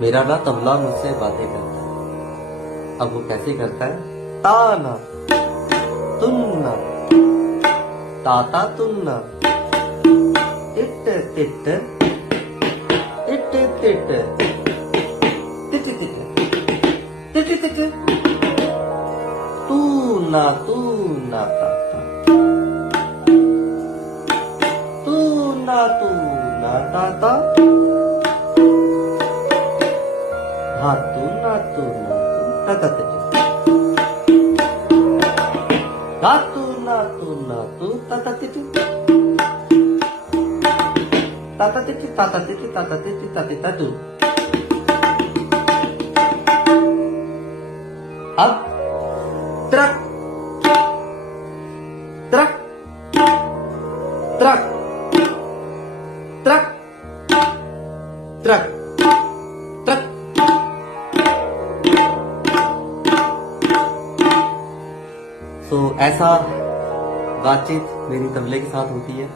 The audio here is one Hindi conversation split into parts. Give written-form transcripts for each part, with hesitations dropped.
मेरा ना तबला मुझसे बातें करता है। अब वो कैसे करता है? ताना तुन्ना ताता तुन्ना टिट टिट टिट टिट टिट टिट टिट टिट तूना तूना ताता तूना तूना ताता धातु नातु नातु ततत धातु नातु नातु ततत ततत ततत ततत ततत अब truck truck truck truck truck truck तो ऐसा बातचीत मेरी तबले के साथ होती है।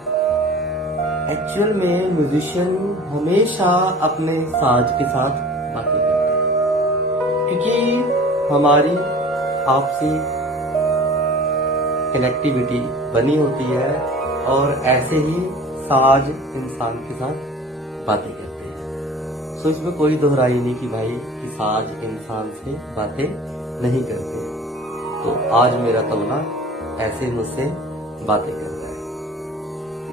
एक्चुअल में म्यूजिशियन हमेशा अपने साज के साथ बातें करता है, क्योंकि हमारी आपसी कनेक्टिविटी बनी होती है और ऐसे ही साज इंसान के साथ बातें करते हैं। सो इसमें कोई दोहराई नहीं कि भाई कि साज इंसान से बातें नहीं करते। तो आज मेरा तबला ऐसे मुझसे बातें कर